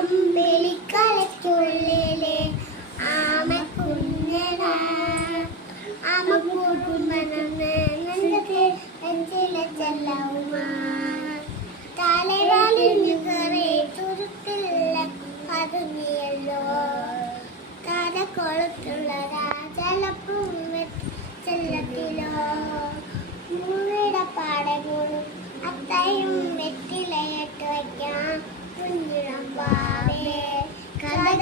അമ്പിളിക്കലയ്ക്കുള്ളിലെ ആമക്കുഞ്ഞനാ ആമക്കൂട്ടുമണന്ന് നെഞ്ചിലെ ചെല്ലവുമാ തലകാലിന് കറി തുരുത്തില്ല പതുങ്ങിയല്ലോ കരകൊളുത്തുള്ള രാജലപ്പും ചെല്ലത്തിലോ മൂവിയുടെ പാടങ്ങളും അത്തയും വെറ്റിലയിട്ട് വയ്ക്കാം കുഞ്ഞിടം പാവേ കഥ